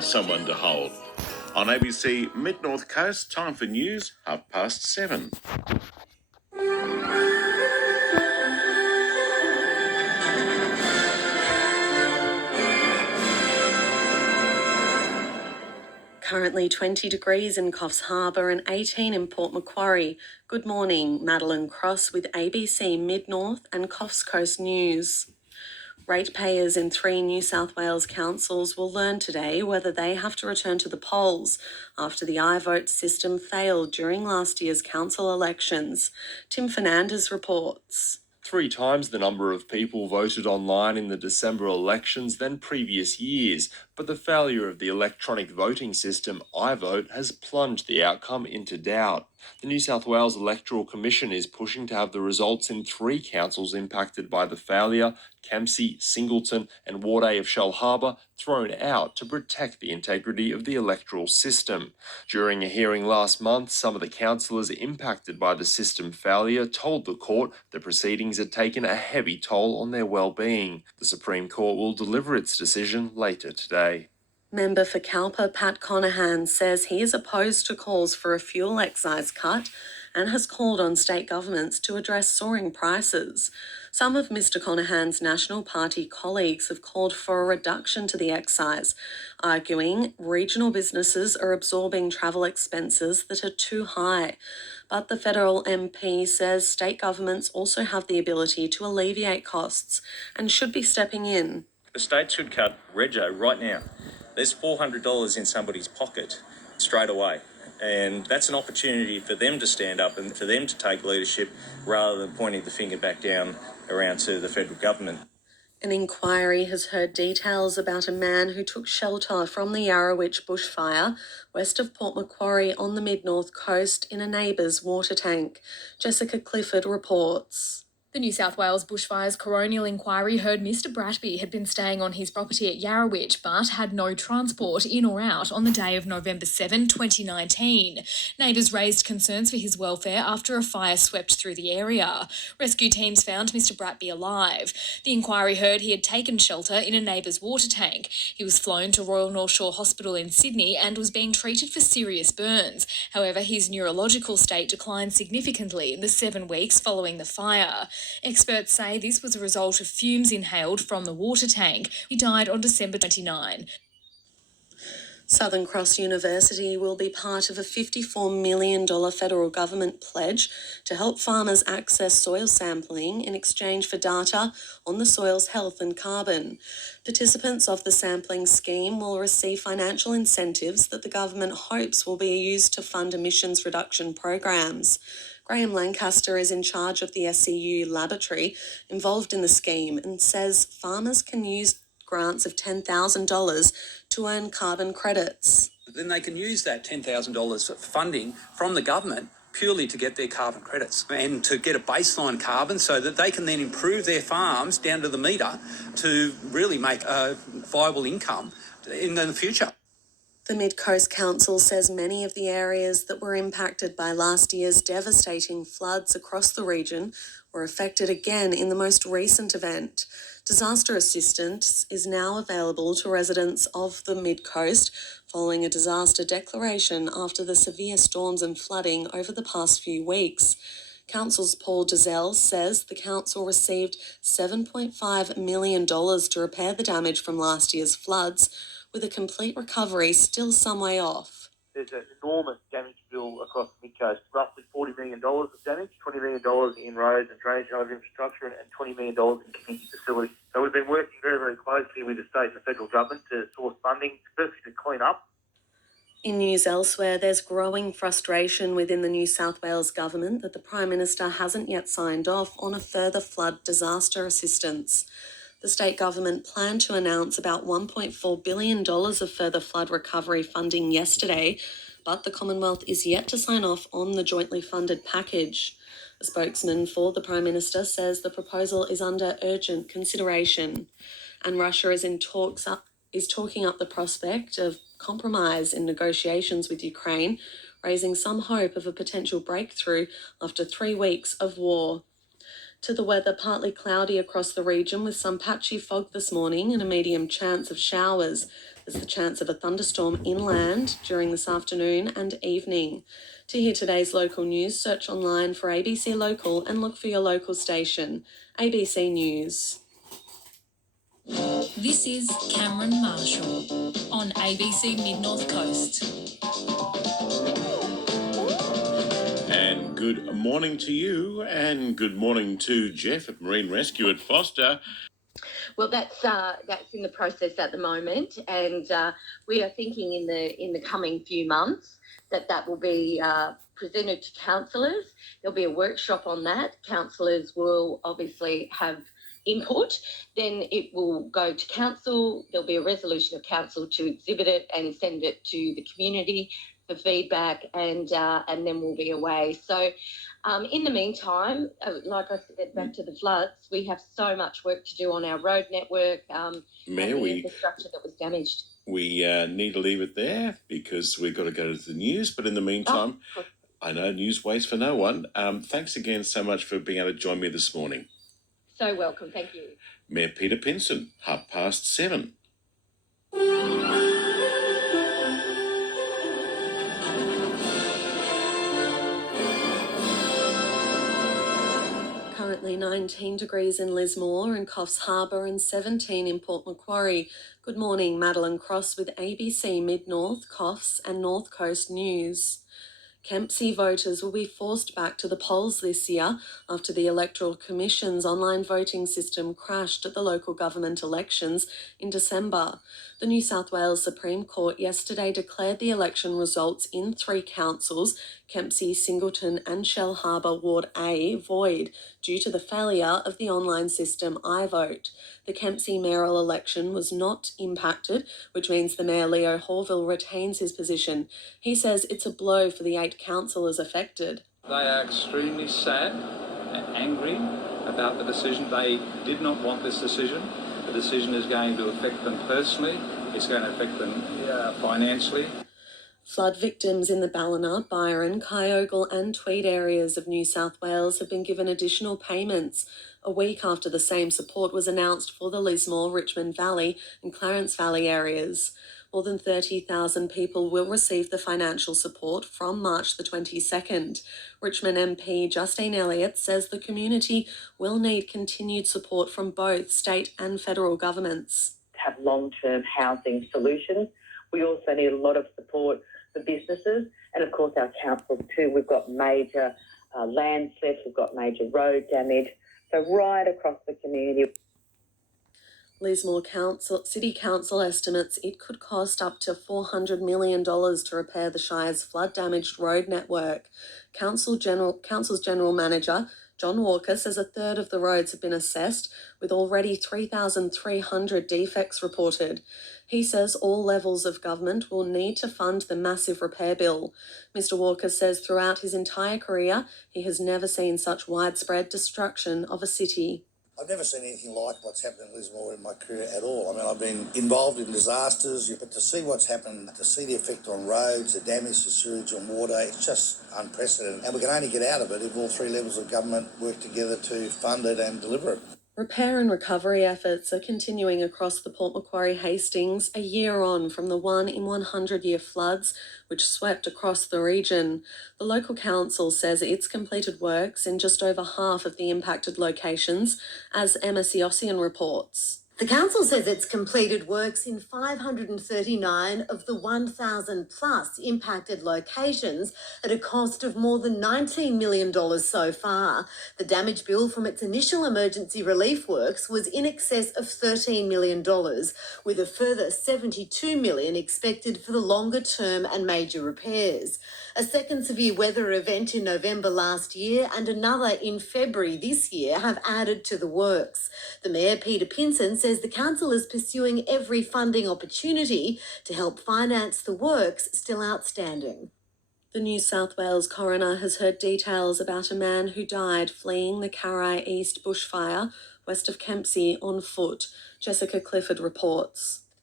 find someone to hold. On ABC Mid-North Coast, time for news, 7:30. Currently 20 degrees in Coffs Harbour and 18 in Port Macquarie. Good morning, Madeline Cross with ABC Mid-North and Coffs Coast News. Ratepayers in 3 New South Wales councils will learn today whether they have to return to the polls after the iVote system failed during last year's council elections. Tim Fernandez reports. 3 times the number of people voted online in the December elections than previous years, but the failure of the electronic voting system, iVote, has plunged the outcome into doubt. The New South Wales Electoral Commission is pushing to have the results in 3 councils impacted by the failure, Kempsey, Singleton and Ward A of Shellharbour, thrown out to protect the integrity of the electoral system. During a hearing last month, some of the councillors impacted by the system failure told the court the proceedings had taken a heavy toll on their well-being. The Supreme Court will deliver its decision later today. Member for Cowper Pat Conahan says he is opposed to calls for a fuel excise cut and has called on state governments to address soaring prices. Some of Mr Conahan's National Party colleagues have called for a reduction to the excise, arguing regional businesses are absorbing travel expenses that are too high. But the federal MP says state governments also have the ability to alleviate costs and should be stepping in. The state should cut rego right now. There's $400 in somebody's pocket straight away. And that's an opportunity for them to stand up and for them to take leadership rather than pointing the finger back down around to the federal government. An inquiry has heard details about a man who took shelter from the Yarrowitch bushfire west of Port Macquarie on the mid-north coast in a neighbour's water tank. Jessica Clifford reports. The New South Wales Bushfires Coronial Inquiry heard Mr Bratby had been staying on his property at Yarrowitch but had no transport in or out on the day of November 7, 2019. Neighbours raised concerns for his welfare after a fire swept through the area. Rescue teams found Mr Bratby alive. The inquiry heard he had taken shelter in a neighbour's water tank. He was flown to Royal North Shore Hospital in Sydney and was being treated for serious burns. However, his neurological state declined significantly in the 7 weeks following the fire. Experts say this was a result of fumes inhaled from the water tank. He died on December 29. Southern Cross University will be part of a $54 million federal government pledge to help farmers access soil sampling in exchange for data on the soil's health and carbon. Participants of the sampling scheme will receive financial incentives that the government hopes will be used to fund emissions reduction programs. Graham Lancaster is in charge of the SCU laboratory involved in the scheme and says farmers can use grants of $10,000 to earn carbon credits. Then they can use that $10,000 for funding from the government purely to get their carbon credits and to get a baseline carbon so that they can then improve their farms down to the metre to really make a viable income in the future. The Mid-Coast Council says many of the areas that were impacted by last year's devastating floods across the region were affected again in the most recent event. Disaster assistance is now available to residents of the Mid-Coast following a disaster declaration after the severe storms and flooding over the past few weeks. Council's Paul Dizelle says the council received $7.5 million to repair the damage from last year's floods, with a complete recovery still some way off. There's an enormous damage bill across the Mid-Coast, roughly $40 million of damage, $20 million in roads and drainage and other infrastructure, and $20 million in community facilities. So we've been working very, very closely with the state and the federal government to source funding, firstly to clean up. In news elsewhere, there's growing frustration within the New South Wales government that the Prime Minister hasn't yet signed off on a further flood disaster assistance. The state government planned to announce about $1.4 billion of further flood recovery funding yesterday, but the Commonwealth is yet to sign off on the jointly funded package. A spokesman for the Prime Minister says the proposal is under urgent consideration, and Russia is talking up the prospect of compromise in negotiations with Ukraine, raising some hope of a potential breakthrough after 3 weeks of war. To the weather, partly cloudy across the region with some patchy fog this morning and a medium chance of showers. There's the chance of a thunderstorm inland during this afternoon and evening. To hear today's local news, search online for ABC Local and look for your local station. ABC News. This is Cameron Marshall on ABC Mid-North Coast. And good morning to you, and good morning to Jeff at Marine Rescue at Foster. Well, that's in the process at the moment, and we are thinking in the coming few months that will be presented to councillors. There'll be a workshop on that. Councillors will obviously have input. Then it will go to council. There'll be a resolution of council to exhibit it and send it to the community for feedback, and then we'll be away. So. In the meantime, like I said, back to the floods, we have so much work to do on our road network, Mayor, and the infrastructure that was damaged. We need to leave it there because we've got to go to the news. But in the meantime, I know news waits for no one. Thanks again so much for being able to join me this morning. So welcome. Thank you. Mayor Peter Pinson, 7:30. Currently 19 degrees in Lismore and Coffs Harbour and 17 in Port Macquarie. Good morning, Madeline Cross with ABC Mid-North, Coffs and North Coast News. Kempsey voters will be forced back to the polls this year after the Electoral Commission's online voting system crashed at the local government elections in December. The New South Wales Supreme Court yesterday declared the election results in 3 councils, Kempsey, Singleton and Shell Harbour Ward A, void due to the failure of the online system iVote. The Kempsey mayoral election was not impacted, which means the Mayor Leo Horville retains his position. He says it's a blow for the 8 councillors affected. They are extremely sad and angry about the decision. They did not want this decision. The decision is going to affect them personally. It's going to affect them financially. Flood victims in the Ballina, Byron, Kyogle and Tweed areas of New South Wales have been given additional payments a week after the same support was announced for the Lismore, Richmond Valley and Clarence Valley areas. More than 30,000 people will receive the financial support from March the 22nd. Richmond MP Justine Elliott says the community will need continued support from both state and federal governments. Have long-term housing solutions. We also need a lot of support for businesses and, of course, our councils too. We've got major land theft, we've got major road damage. So right across the community. Lismore City Council estimates it could cost up to $400 million to repair the Shire's flood-damaged road network. Council's General Manager, John Walker, says a third of the roads have been assessed, with already 3,300 defects reported. He says all levels of government will need to fund the massive repair bill. Mr. Walker says throughout his entire career, he has never seen such widespread destruction of a city. I've never seen anything like what's happened in Lismore in my career at all. I mean, I've been involved in disasters, but to see what's happened, to see the effect on roads, the damage to sewage and water, it's just unprecedented. And we can only get out of it if all 3 levels of government work together to fund it and deliver it. Repair and recovery efforts are continuing across the Port Macquarie Hastings a year on from the 1-in-100-year floods which swept across the region. The local council says it's completed works in just over half of the impacted locations, as Emma Siossian reports. The council says it's completed works in 539 of the 1,000 plus impacted locations at a cost of more than $19 million so far. The damage bill from its initial emergency relief works was in excess of $13 million, with a further $72 million expected for the longer term and major repairs. A second severe weather event in November last year and another in February this year have added to the works. The Mayor, Peter Pinson, says the council is pursuing every funding opportunity to help finance the works still outstanding. The New South Wales coroner has heard details about a man who died fleeing the Carrai East bushfire west of Kempsey on foot. Jessica Clifford reports.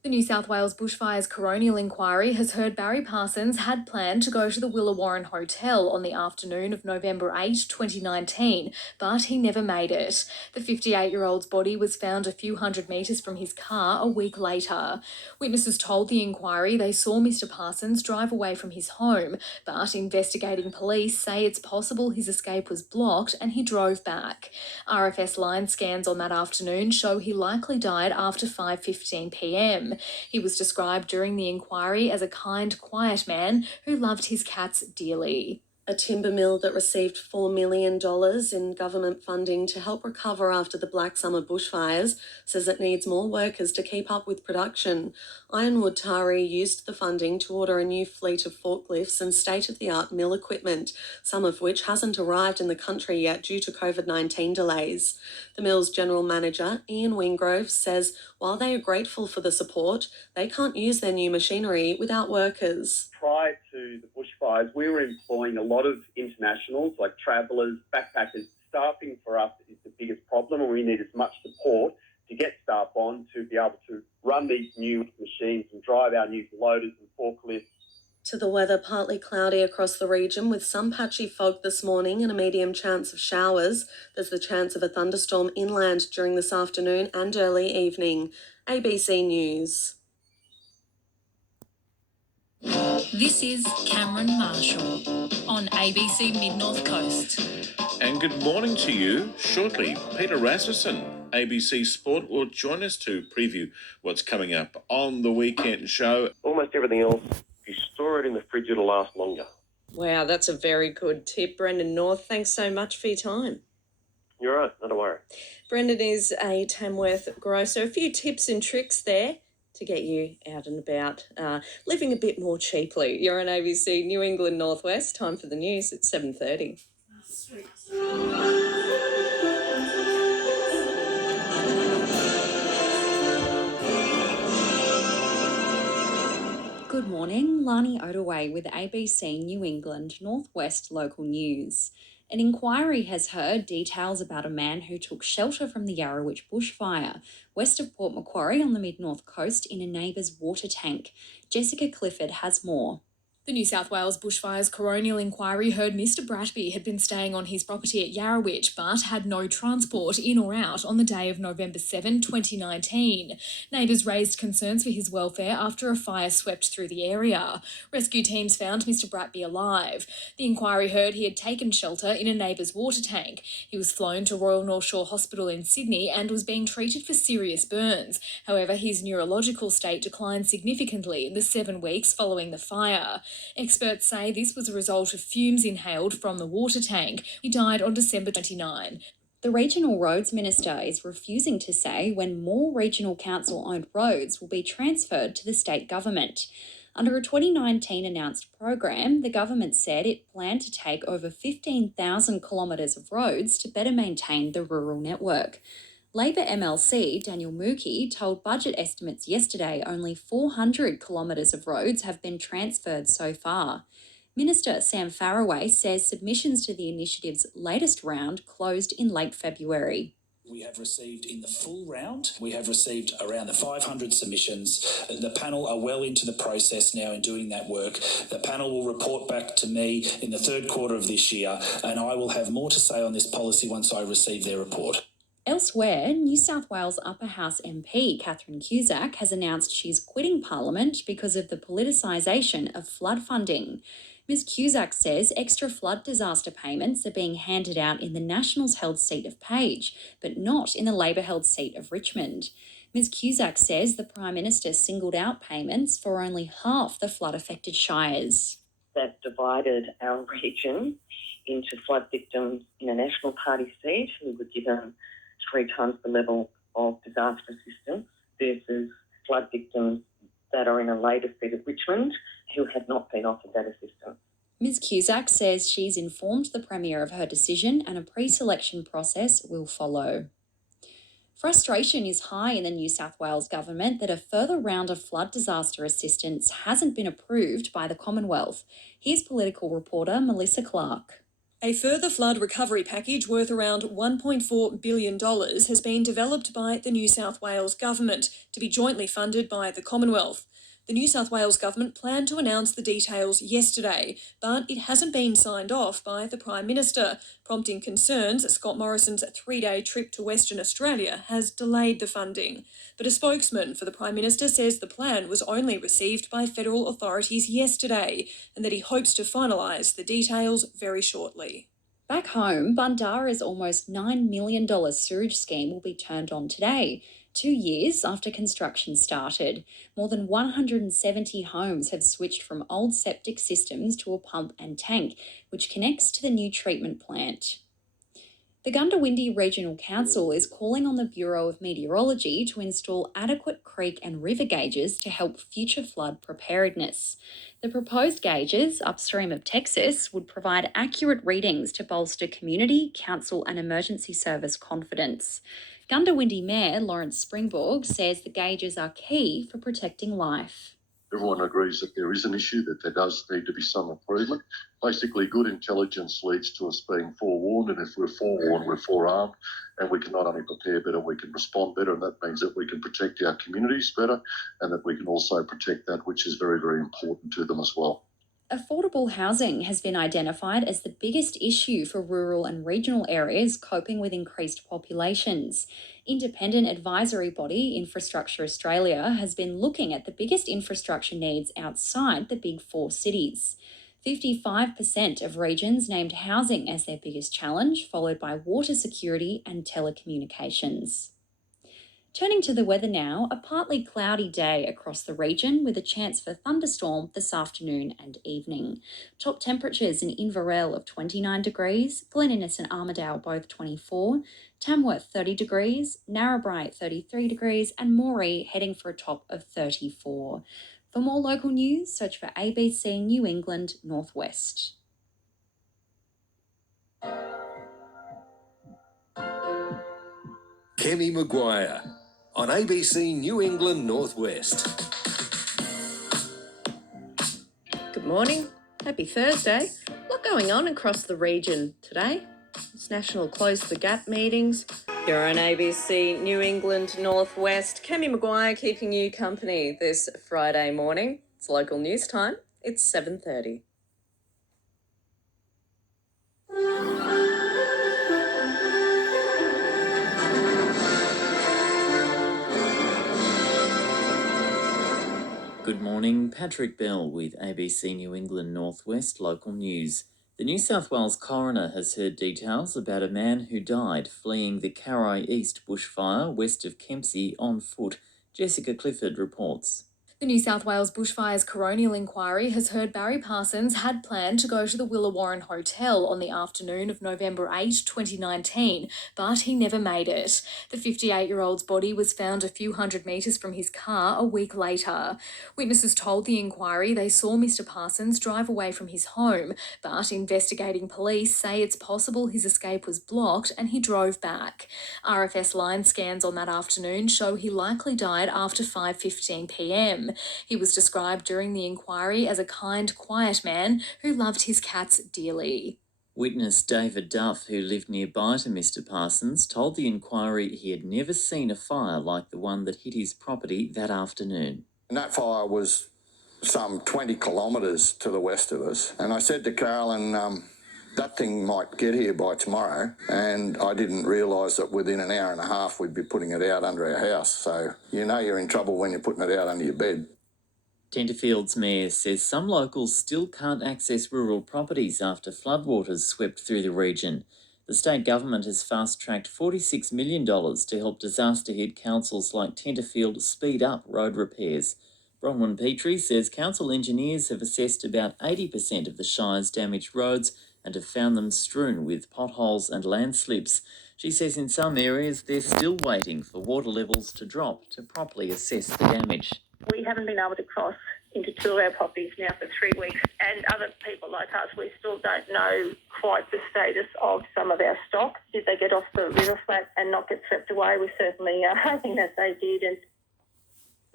The New South Wales Bushfires Coronial Inquiry has heard Barry Parsons had planned to go to the Willawarren Hotel on the afternoon of November 8, 2019, but he never made it. The 58-year-old's body was found a few hundred metres from his car a week later. Witnesses told the inquiry they saw Mr Parsons drive away from his home, but investigating police say it's possible his escape was blocked and he drove back. RFS line scans on that afternoon show he likely died after 5:15pm. He was described during the inquiry as a kind, quiet man who loved his cats dearly. A timber mill that received $4 million in government funding to help recover after the Black Summer bushfires says it needs more workers to keep up with production. Ironwood Tari used the funding to order a new fleet of forklifts and state-of-the-art mill equipment, some of which hasn't arrived in the country yet due to COVID-19 delays. The mill's general manager, Ian Wingrove, says while they are grateful for the support, they can't use their new machinery without workers. Prior to the bushfires, we were employing a lot of internationals, like travellers, backpackers. Staffing for us is the biggest problem, and we need as much support to get staff on to be able to run these new machines and drive our new loaders and forklifts. To the weather, partly cloudy across the region with some patchy fog this morning and a medium chance of showers. There's the chance of a thunderstorm inland during this afternoon and early evening. ABC News. This is Cameron Marshall on ABC Mid-North Coast. And good morning to you. Shortly, Peter Rasmussen, ABC Sport, will join us to preview what's coming up on the weekend show. Almost everything else, if you store it in the fridge, it'll last longer. Wow, that's a very good tip. Brendan North, thanks so much for your time. You're right, not a worry. Brendan is a Tamworth grocer. A few tips and tricks there to get you out and about, living a bit more cheaply. You're on ABC New England Northwest. Time for the news at 7:30. Good morning, Lani Ottaway with ABC New England Northwest Local News. An inquiry has heard details about a man who took shelter from the Yarrowitch bushfire west of Port Macquarie on the mid-north coast in a neighbour's water tank. Jessica Clifford has more. The New South Wales Bushfires Coronial Inquiry heard Mr Bratby had been staying on his property at Yarrowitch but had no transport in or out on the day of November 7, 2019. Neighbours raised concerns for his welfare after a fire swept through the area. Rescue teams found Mr Bratby alive. The inquiry heard he had taken shelter in a neighbour's water tank. He was flown to Royal North Shore Hospital in Sydney and was being treated for serious burns. However, his neurological state declined significantly in the 7 weeks following the fire. Experts say this was a result of fumes inhaled from the water tank. He died on December 29. The Regional Roads Minister is refusing to say when more regional council-owned roads will be transferred to the state government. Under a 2019 announced program, the government said it planned to take over 15,000 kilometres of roads to better maintain the rural network. Labor MLC Daniel Mookie told budget estimates yesterday only 400 kilometres of roads have been transferred so far. Minister Sam Faraway says submissions to the initiative's latest round closed in late February. We have received in the full round, we have received around the 500 submissions. The panel are well into the process now in doing that work. The panel will report back to me in the third quarter of this year, and I will have more to say on this policy once I receive their report. Elsewhere, New South Wales Upper House MP Catherine Cusack has announced she's quitting Parliament because of the politicisation of flood funding. Ms Cusack says extra flood disaster payments are being handed out in the Nationals-held seat of Page, but not in the Labor-held seat of Richmond. Ms Cusack says the Prime Minister singled out payments for only half the flood-affected shires. That divided our region into flood victims in a National Party seat who were given 3 times the level of disaster assistance versus flood victims that are in a Labor seat of Richmond who had not been offered that assistance. Ms Cusack says she's informed the Premier of her decision and a pre-selection process will follow. Frustration is high in the New South Wales government that a further round of flood disaster assistance hasn't been approved by the Commonwealth. Here's political reporter Melissa Clark. A further flood recovery package worth around $1.4 billion has been developed by the New South Wales Government to be jointly funded by the Commonwealth. The New South Wales Government planned to announce the details yesterday, but it hasn't been signed off by the Prime Minister, prompting concerns Scott Morrison's 3-day trip to Western Australia has delayed the funding. But a spokesman for the Prime Minister says the plan was only received by federal authorities yesterday and that he hopes to finalise the details very shortly. Back home, Bundarra's almost $9 million sewage scheme will be turned on today, 2 years after construction started. More than 170 homes have switched from old septic systems to a pump and tank, which connects to the new treatment plant. The Gundawindi Regional Council is calling on the Bureau of Meteorology to install adequate creek and river gauges to help future flood preparedness. The proposed gauges, upstream of Texas, would provide accurate readings to bolster community, council and emergency service confidence. Gundawindi Mayor Lawrence Springborg says the gauges are key for protecting life. Everyone agrees that there is an issue, that there does need to be some improvement. Basically, good intelligence leads to us being forewarned, and if we're forewarned, we're forearmed, and we can not only prepare better, we can respond better, and that means that we can protect our communities better, and that we can also protect that which is very, very important to them as well. Affordable housing has been identified as the biggest issue for rural and regional areas coping with increased populations. Independent advisory body Infrastructure Australia has been looking at the biggest infrastructure needs outside the big 4 cities. 55% of regions named housing as their biggest challenge, followed by water security and telecommunications. Turning to the weather now, a partly cloudy day across the region with a chance for thunderstorm this afternoon and evening. Top temperatures in Inverell of 29 degrees, Glen Innes and Armidale both 24, Tamworth 30 degrees, Narrabri 33 degrees and Moree heading for a top of 34. For more local news, search for ABC New England Northwest. Kemi Maguire on ABC New England Northwest. Good morning. Happy Thursday. A lot going on across the region today. It's National Close the Gap meetings. You're on ABC New England Northwest. Kemi Maguire keeping you company this Friday morning. It's local news time. It's 7:30. Good morning, Patrick Bell with ABC New England Northwest Local News. The New South Wales coroner has heard details about a man who died fleeing the Carrai East bushfire west of Kempsey on foot. Jessica Clifford reports. The New South Wales Bushfires Coronial Inquiry has heard Barry Parsons had planned to go to the Willawarrin Hotel on the afternoon of November 8, 2019, but he never made it. The 58-year-old's body was found a few hundred metres from his car a week later. Witnesses told the inquiry they saw Mr Parsons drive away from his home, but investigating police say it's possible his escape was blocked and he drove back. RFS line scans on that afternoon show he likely died after 5:15pm. He was described during the inquiry as a kind, quiet man who loved his cats dearly. Witness David Duff, who lived nearby to Mr Parsons, told the inquiry he had never seen a fire like the one that hit his property that afternoon. And that fire was some 20 kilometres to the west of us. And I said to Carolyn, that thing might get here by tomorrow. And I didn't realise that within an hour and a half we'd be putting it out under our house. So you know you're in trouble when you're putting it out under your bed. Tenterfield's mayor says some locals still can't access rural properties after floodwaters swept through the region. The state government has fast-tracked $46 million to help disaster-hit councils like Tenterfield speed up road repairs. Bronwyn Petrie says council engineers have assessed about 80% of the Shire's damaged roads and have found them strewn with potholes and landslips. She says in some areas they're still waiting for water levels to drop to properly assess the damage. We haven't been able to cross into 2 of our properties now for 3 weeks, and other people like us, we still don't know quite the status of some of our stock. Did they get off the river flat and not get swept away? We're certainly hoping that they did. And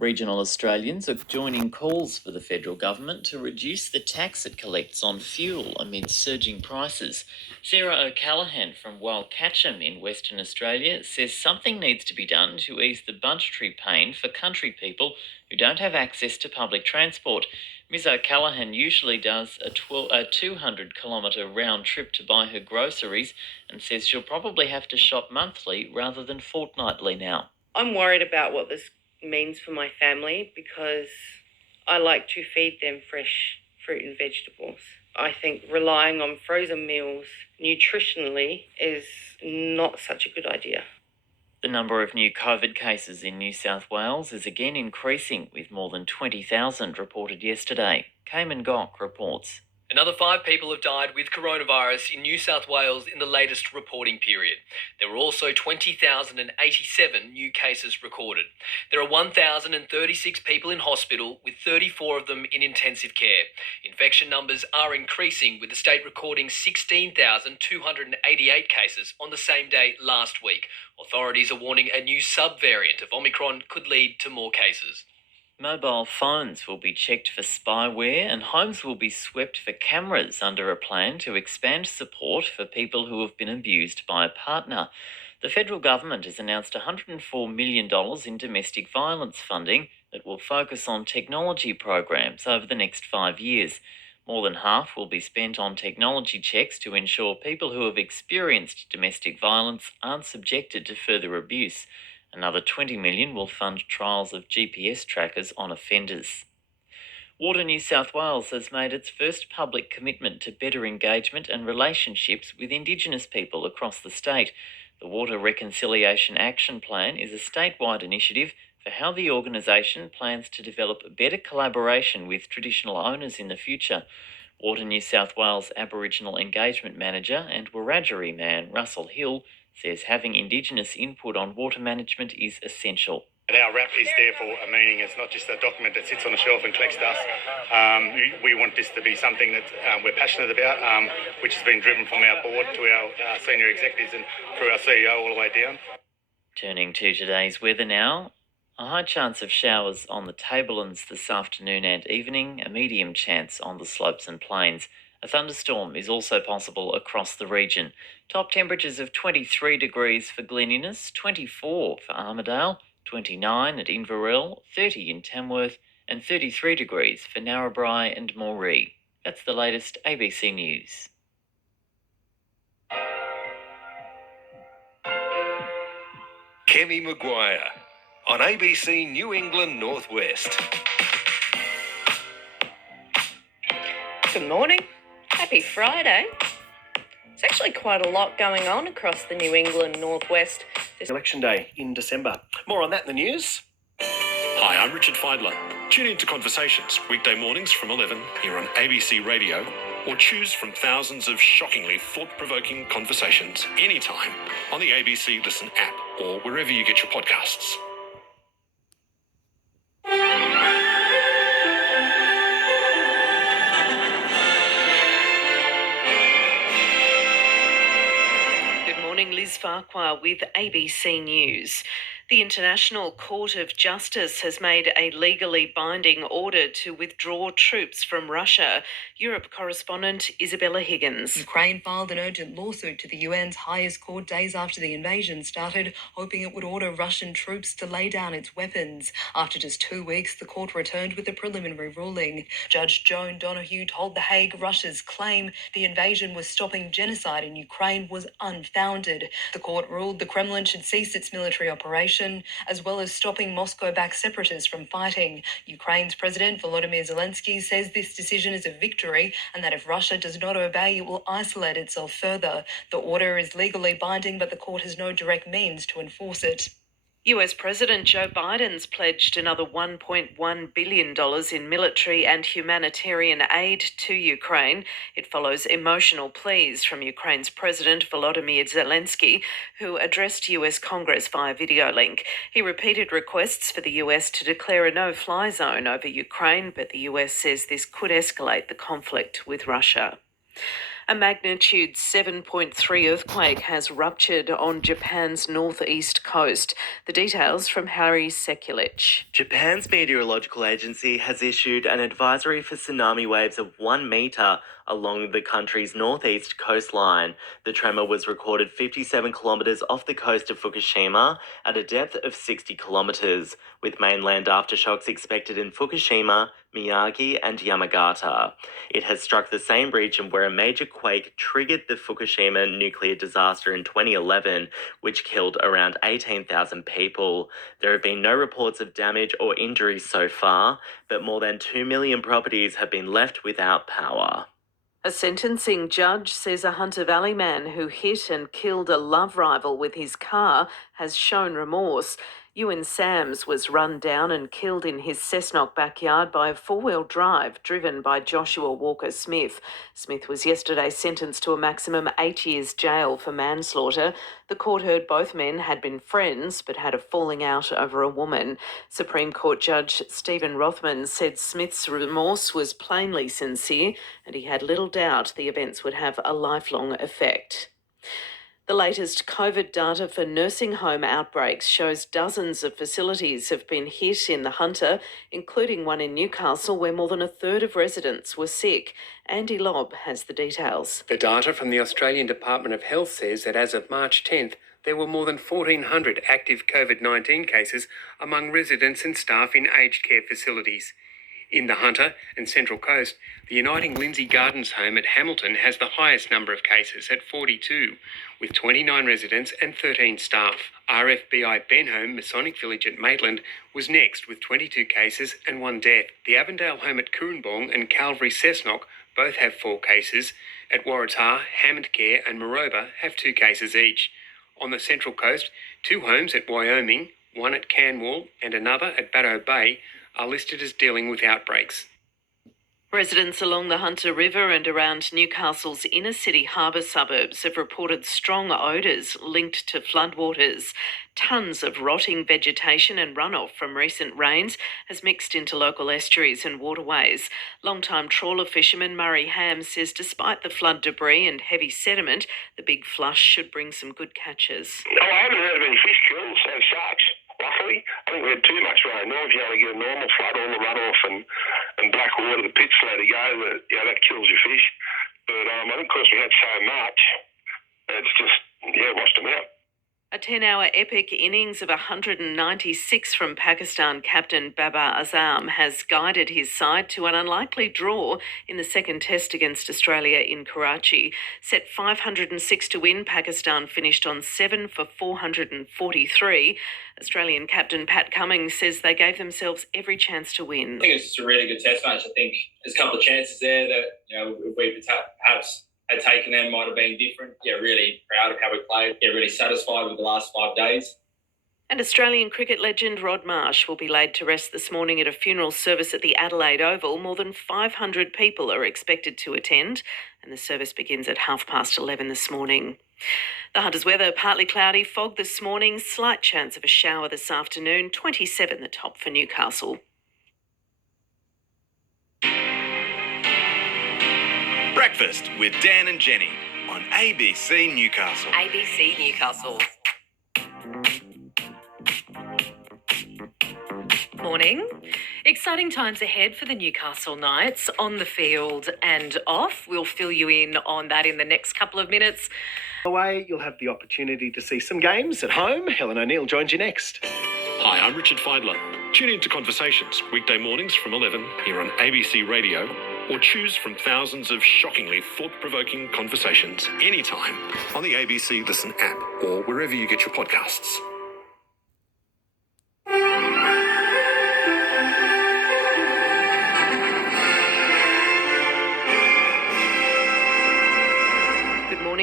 Regional Australians are joining calls for the federal government to reduce the tax it collects on fuel amid surging prices. Sarah O'Callaghan from Walcatcham in Western Australia says something needs to be done to ease the budgetary pain for country people who don't have access to public transport. Ms O'Callaghan usually does a 200-kilometre round trip to buy her groceries and says she'll probably have to shop monthly rather than fortnightly now. I'm worried about what this means for my family because I like to feed them fresh fruit and vegetables. I think relying on frozen meals nutritionally is not such a good idea. The number of new COVID cases in New South Wales is again increasing, with more than 20,000 reported yesterday. Cayman Gok reports. Another 5 people have died with coronavirus in New South Wales in the latest reporting period. There were also 20,087 new cases recorded. There are 1,036 people in hospital, with 34 of them in intensive care. Infection numbers are increasing, with the state recording 16,288 cases on the same day last week. Authorities are warning a new subvariant of Omicron could lead to more cases. Mobile phones will be checked for spyware and homes will be swept for cameras under a plan to expand support for people who have been abused by a partner. The federal government has announced $104 million in domestic violence funding that will focus on technology programs over the next 5 years. More than half will be spent on technology checks to ensure people who have experienced domestic violence aren't subjected to further abuse. Another $20 million will fund trials of GPS trackers on offenders. Water New South Wales has made its first public commitment to better engagement and relationships with Indigenous people across the state. The Water Reconciliation Action Plan is a statewide initiative for how the organisation plans to develop better collaboration with traditional owners in the future. Water New South Wales Aboriginal Engagement Manager and Wiradjuri man Russell Hill says having Indigenous input on water management is essential. And our RAP is there for a meaning. It's not just a document that sits on a shelf and collects dust. We want this to be something that we're passionate about, which has been driven from our board to our senior executives and through our CEO all the way down. Turning to today's weather now. A high chance of showers on the tablelands this afternoon and evening, a medium chance on the slopes and plains. A thunderstorm is also possible across the region. Top temperatures of 23 degrees for Glen Innes, 24 for Armidale, 29 at Inverell, 30 in Tamworth, and 33 degrees for Narrabri and Moree. That's the latest ABC News. Kemi Maguire on ABC New England Northwest. Good morning. Happy Friday. There's actually quite a lot going on across the New England Northwest. Election Day in December. More on that in the news. Hi, I'm Richard Feidler. Tune in to Conversations, weekday mornings from 11 here on ABC Radio, or choose from thousands of shockingly thought-provoking conversations anytime on the ABC Listen app or wherever you get your podcasts. Liz Farquhar with ABC News. The International Court of Justice has made a legally binding order to withdraw troops from Russia. Europe correspondent Isabella Higgins. Ukraine filed an urgent lawsuit to the UN's highest court days after the invasion started, hoping it would order Russian troops to lay down its weapons. After just 2 weeks, the court returned with a preliminary ruling. Judge Joan Donoghue told The Hague Russia's claim the invasion was stopping genocide in Ukraine was unfounded. The court ruled the Kremlin should cease its military operation, as well as stopping Moscow-backed separatists from fighting. Ukraine's President Volodymyr Zelensky says this decision is a victory and that if Russia does not obey, it will isolate itself further. The order is legally binding, but the court has no direct means to enforce it. US President Joe Biden's pledged another $1.1 billion in military and humanitarian aid to Ukraine. It follows emotional pleas from Ukraine's President Volodymyr Zelensky, who addressed US Congress via video link. He repeated requests for the US to declare a no-fly zone over Ukraine, but the US says this could escalate the conflict with Russia. A magnitude 7.3 earthquake has ruptured on Japan's northeast coast. The details from Harry Sekulich. Japan's meteorological agency has issued an advisory for tsunami waves of 1 metre along the country's northeast coastline. The tremor was recorded 57 kilometres off the coast of Fukushima at a depth of 60 kilometres, with mainland aftershocks expected in Fukushima, Miyagi and Yamagata. It has struck the same region where a major quake triggered the Fukushima nuclear disaster in 2011, which killed around 18,000 people. There have been no reports of damage or injuries so far, but more than 2 million properties have been left without power. A sentencing judge says a Hunter Valley man who hit and killed a love rival with his car has shown remorse. Ewan Sams was run down and killed in his Cessnock backyard by a four-wheel drive driven by Joshua Walker Smith. Smith was yesterday sentenced to a maximum 8 years jail for manslaughter. The court heard both men had been friends but had a falling out over a woman. Supreme Court Judge Stephen Rothman said Smith's remorse was plainly sincere and he had little doubt the events would have a lifelong effect. The latest COVID data for nursing home outbreaks shows dozens of facilities have been hit in the Hunter, including one in Newcastle where more than a third of residents were sick. Andy Lobb has the details. The data from the Australian Department of Health says that as of March 10th, there were more than 1,400 active COVID-19 cases among residents and staff in aged care facilities. In the Hunter and Central Coast, the Uniting Lindsay Gardens home at Hamilton has the highest number of cases at 42, with 29 residents and 13 staff. RFBI Benhome Masonic Village at Maitland was next with 22 cases and 1 death. The Avondale home at Coornbong and Calvary Cessnock both have 4 cases. At Waratah, Hammond Care and Maroba have 2 cases each. On the Central Coast, 2 homes at Wyoming, one at Canwall and another at Baddow Bay, are listed as dealing with outbreaks. Residents along the Hunter River and around Newcastle's inner city harbour suburbs have reported strong odours linked to floodwaters. Tons of rotting vegetation and runoff from recent rains has mixed into local estuaries and waterways. Long-time trawler fisherman Murray Ham says despite the flood debris and heavy sediment, the big flush should bring some good catches. No, I haven't heard of any fish kills, no sharks. Luckily, I think we had too much rain. Now, if you only get a normal flood, all the runoff and black water, the pits let it go, that kills your fish. But I think because we had so much, it's just, washed them out. A 10-hour epic innings of 196 from Pakistan captain Babar Azam has guided his side to an unlikely draw in the second test against Australia in Karachi. Set 506 to win, Pakistan finished on 7 for 443. Australian captain Pat Cummins says they gave themselves every chance to win. I think it's just a really good test match. I think there's a couple of chances there that, if we perhaps had taken them might have been different. Really proud of how we played. Really satisfied with the last 5 days. And Australian cricket legend Rod Marsh will be laid to rest this morning at a funeral service at the Adelaide Oval. More than 500 people are expected to attend, and the service begins at 11:30 this morning. The Hunter's weather, partly cloudy, fog this morning, slight chance of a shower this afternoon, 27 the top for Newcastle. Breakfast with Dan and Jenny on ABC Newcastle. ABC Newcastle. Morning. Exciting times ahead for the Newcastle Knights on the field and off. We'll fill you in on that in the next couple of minutes. Away, you'll have the opportunity to see some games at home. Helen O'Neill joins you next. Hi, I'm Richard Feidler. Tune in to Conversations, weekday mornings from 11 here on ABC Radio, or choose from thousands of shockingly thought-provoking conversations anytime on the ABC Listen app or wherever you get your podcasts.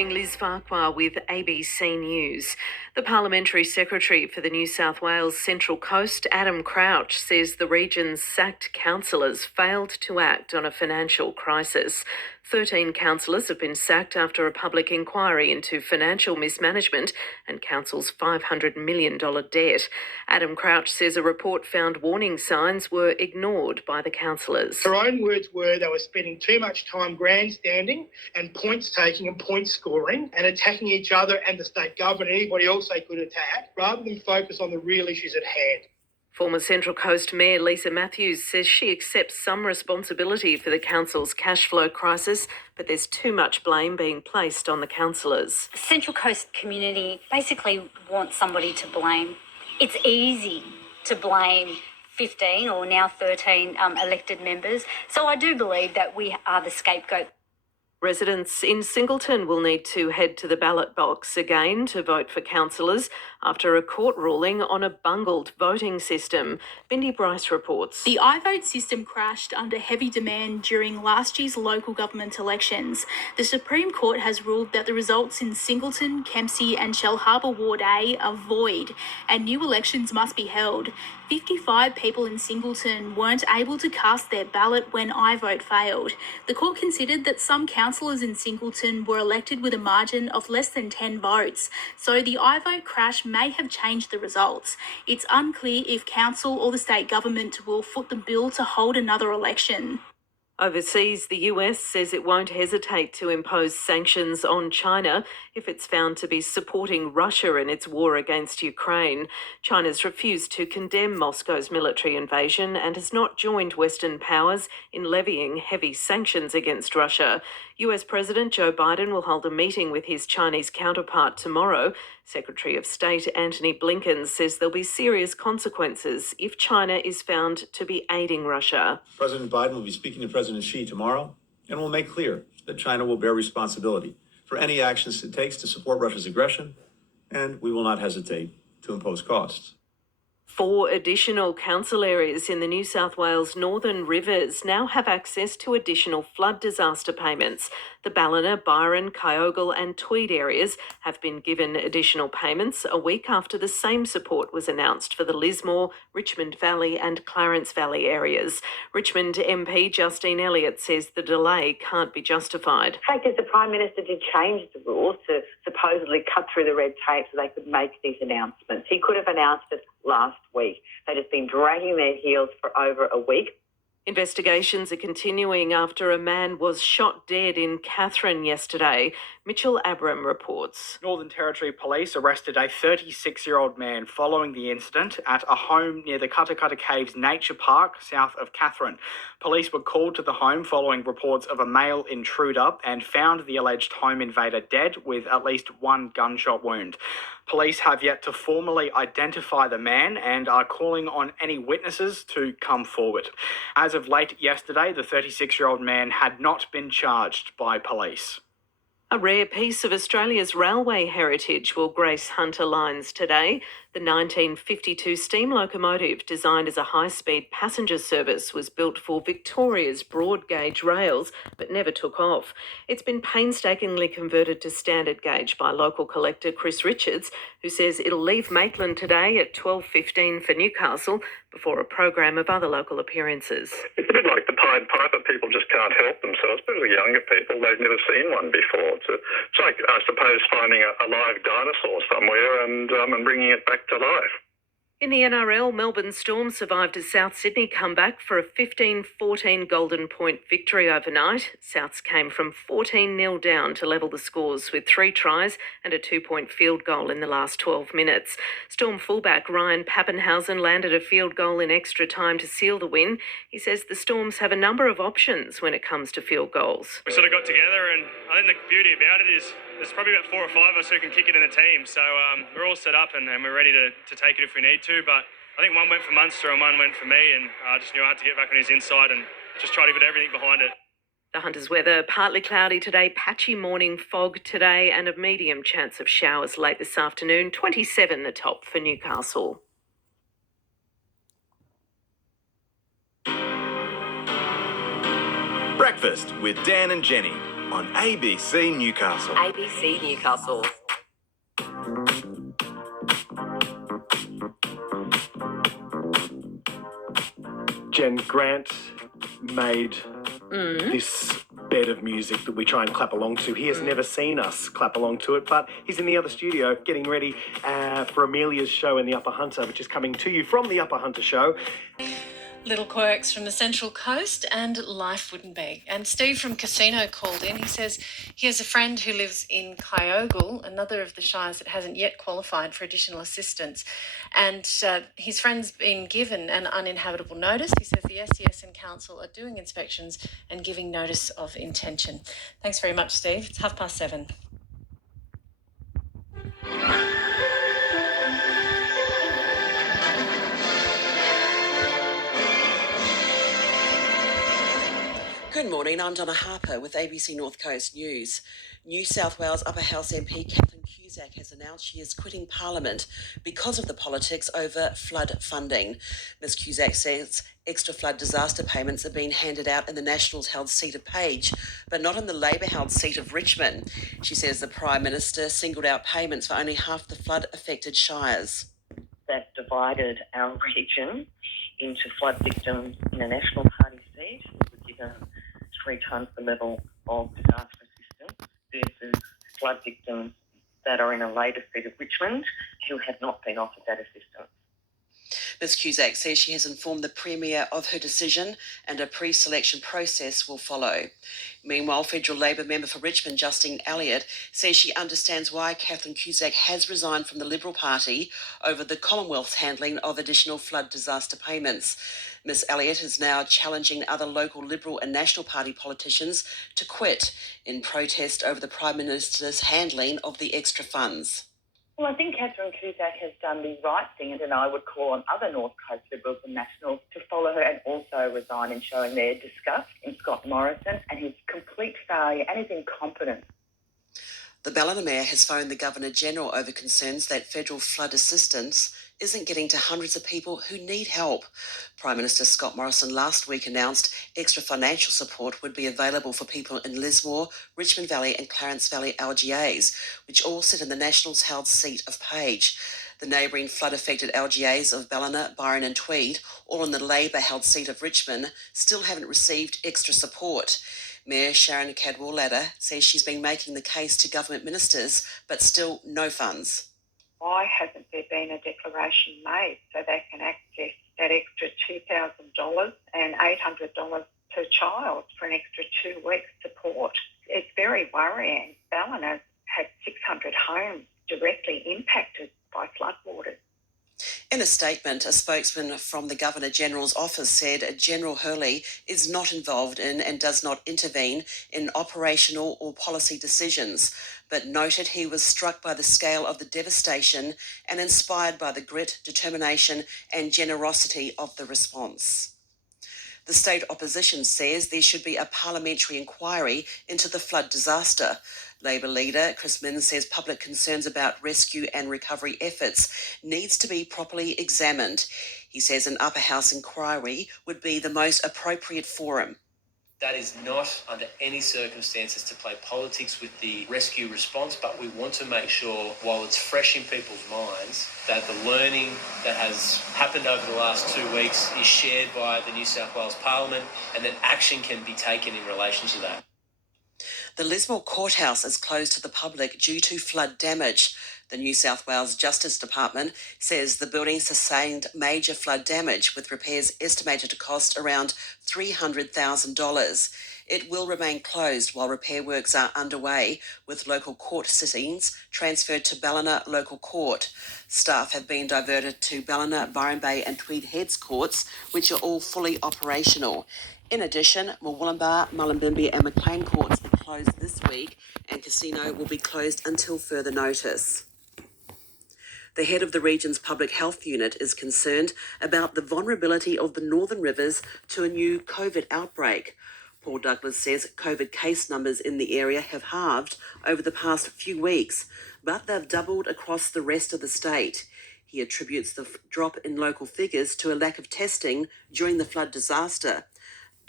morning, Liz Farquhar with ABC News. The Parliamentary Secretary for the New South Wales Central Coast, Adam Crouch, says the region's sacked councillors failed to act on a financial crisis. 13 councillors have been sacked after a public inquiry into financial mismanagement and council's $500 million debt. Adam Crouch says a report found warning signs were ignored by the councillors. Her own words were they were spending too much time grandstanding and points taking and point scoring and attacking each other and the state government and anybody else they could attack, rather than focus on the real issues at hand. Former Central Coast Mayor Lisa Matthews says she accepts some responsibility for the council's cash flow crisis, but there's too much blame being placed on the councillors. The Central Coast community basically wants somebody to blame. It's easy to blame 15 or now 13 elected members. So I do believe that we are the scapegoat. Residents in Singleton will need to head to the ballot box again to vote for councillors after a court ruling on a bungled voting system. Bindi Bryce reports. The iVote system crashed under heavy demand during last year's local government elections. The Supreme Court has ruled that the results in Singleton, Kempsey and Shellharbour Ward A are void and new elections must be held. 55 people in Singleton weren't able to cast their ballot when iVote failed. The court considered that some councillors in Singleton were elected with a margin of less than 10 votes, so the iVote crash may have changed the results. It's unclear if council or the state government will foot the bill to hold another election. Overseas, the US says it won't hesitate to impose sanctions on China if it's found to be supporting Russia in its war against Ukraine. China's refused to condemn Moscow's military invasion and has not joined Western powers in levying heavy sanctions against Russia. US President Joe Biden will hold a meeting with his Chinese counterpart tomorrow. Secretary of State Antony Blinken says there'll be serious consequences if China is found to be aiding Russia. President Biden will be speaking to President Xi tomorrow and will make clear that China will bear responsibility for any actions it takes to support Russia's aggression, and we will not hesitate to impose costs. 4 additional council areas in the New South Wales Northern Rivers now have access to additional flood disaster payments. The Ballina, Byron, Kyogle and Tweed areas have been given additional payments a week after the same support was announced for the Lismore, Richmond Valley and Clarence Valley areas. Richmond MP Justine Elliott says the delay can't be justified. The fact is the Prime Minister did change the rules to supposedly cut through the red tape so they could make these announcements. He could have announced it last week. They've just been dragging their heels for over a week. Investigations are continuing after a man was shot dead in Katherine yesterday. Mitchell Abram reports. Northern Territory Police arrested a 36-year-old man following the incident at a home near the Cutter Caves Nature Park south of Katherine. Police were called to the home following reports of a male intruder and found the alleged home invader dead with at least one gunshot wound. Police have yet to formally identify the man and are calling on any witnesses to come forward. As of late yesterday, the 36-year-old man had not been charged by police. A rare piece of Australia's railway heritage will grace Hunter lines today. The 1952 steam locomotive, designed as a high-speed passenger service, was built for Victoria's broad gauge rails, but never took off. It's been painstakingly converted to standard gauge by local collector Chris Richards, who says it'll leave Maitland today at 12:15 for Newcastle before a program of other local appearances. It's a bit like the Pied Piper. People just can't help themselves, especially younger people. They've never seen one before. It's like, I suppose, finding a live dinosaur somewhere and bringing it back to life. In the NRL, Melbourne Storm survived a South Sydney comeback for a 15-14 Golden Point victory overnight. Souths came from 14-0 down to level the scores with 3 tries and a 2-point field goal in the last 12 minutes. Storm fullback Ryan Pappenhausen landed a field goal in extra time to seal the win. He says the Storms have a number of options when it comes to field goals. We sort of got together, and I think the beauty about it is there's probably about 4 or 5 of us who can kick it in the team. So we're all set up and we're ready to take it if we need to. But I think one went for Munster and one went for me, and I just knew I had to get back on his inside and just try to put everything behind it. The Hunters' weather, partly cloudy today, patchy morning fog today and a medium chance of showers late this afternoon. 27 the top for Newcastle. Breakfast with Dan and Jenny on ABC Newcastle. ABC Newcastle. Jen, Grant made this bed of music that we try and clap along to. He has never seen us clap along to it, but he's in the other studio getting ready for Amelia's show in the Upper Hunter, which is coming to you from the Upper Hunter show. Little quirks from the Central Coast and life wouldn't be. And Steve from Casino called in. He says he has a friend who lives in Kyogle, another of the shires that hasn't yet qualified for additional assistance. And his friend's been given an uninhabitable notice. He says the SES and Council are doing inspections and giving notice of intention. Thanks very much, Steve. It's 7:30. Good morning, I'm Donna Harper with ABC North Coast News. New South Wales Upper House MP Kathleen Cusack has announced she is quitting Parliament because of the politics over flood funding. Ms Cusack says extra flood disaster payments are being handed out in the Nationals-held seat of Page, but not in the Labor-held seat of Richmond. She says the Prime Minister singled out payments for only half the flood-affected shires. That divided our region into flood victims in a National Party seat, who were given 3 times the level of disaster assistance, versus flood victims that are in a Labor seat of Richmond who have not been offered that assistance. Ms Cusack says she has informed the Premier of her decision and a pre-selection process will follow. Meanwhile, Federal Labor member for Richmond, Justine Elliott, says she understands why Kathleen Cusack has resigned from the Liberal Party over the Commonwealth's handling of additional flood disaster payments. Ms Elliott is now challenging other local Liberal and National Party politicians to quit in protest over the Prime Minister's handling of the extra funds. Well, I think Catherine Cusack has done the right thing, and I would call on other North Coast Liberals and Nationals to follow her and also resign in showing their disgust in Scott Morrison and his complete failure and his incompetence. The Ballina Mayor has phoned the Governor-General over concerns that federal flood assistance isn't getting to hundreds of people who need help. Prime Minister Scott Morrison last week announced extra financial support would be available for people in Lismore, Richmond Valley and Clarence Valley LGAs, which all sit in the Nationals-held seat of Page. The neighbouring flood-affected LGAs of Ballina, Byron and Tweed, all in the Labor-held seat of Richmond, still haven't received extra support. Mayor Sharon Cadwallader says she's been making the case to government ministers, but still no funds. Why hasn't there been a declaration made so they can access that extra $2,000 and $800 per child for an extra 2 weeks support? It's very worrying. Ballina had 600 homes directly impacted by floodwaters. In a statement, a spokesman from the Governor-General's office said General Hurley is not involved in and does not intervene in operational or policy decisions, but noted he was struck by the scale of the devastation and inspired by the grit, determination and generosity of the response. The state opposition says there should be a parliamentary inquiry into the flood disaster. Labor leader Chris Minns says public concerns about rescue and recovery efforts needs to be properly examined. He says an upper house inquiry would be the most appropriate forum. That is not under any circumstances to play politics with the rescue response, but we want to make sure, while it's fresh in people's minds, that the learning that has happened over the last 2 weeks is shared by the New South Wales Parliament and that action can be taken in relation to that. The Lismore Courthouse is closed to the public due to flood damage. The New South Wales Justice Department says the building sustained major flood damage, with repairs estimated to cost around $300,000. It will remain closed while repair works are underway, with local court sittings transferred to Ballina Local Court. Staff have been diverted to Ballina, Byron Bay and Tweed Heads courts, which are all fully operational. In addition, Murwillumbah, Mullumbimby and Maclean courts are closed this week and Casino will be closed until further notice. The head of the region's public health unit is concerned about the vulnerability of the Northern Rivers to a new COVID outbreak. Paul Douglas says COVID case numbers in the area have halved over the past few weeks, but they've doubled across the rest of the state. He attributes the drop in local figures to a lack of testing during the flood disaster.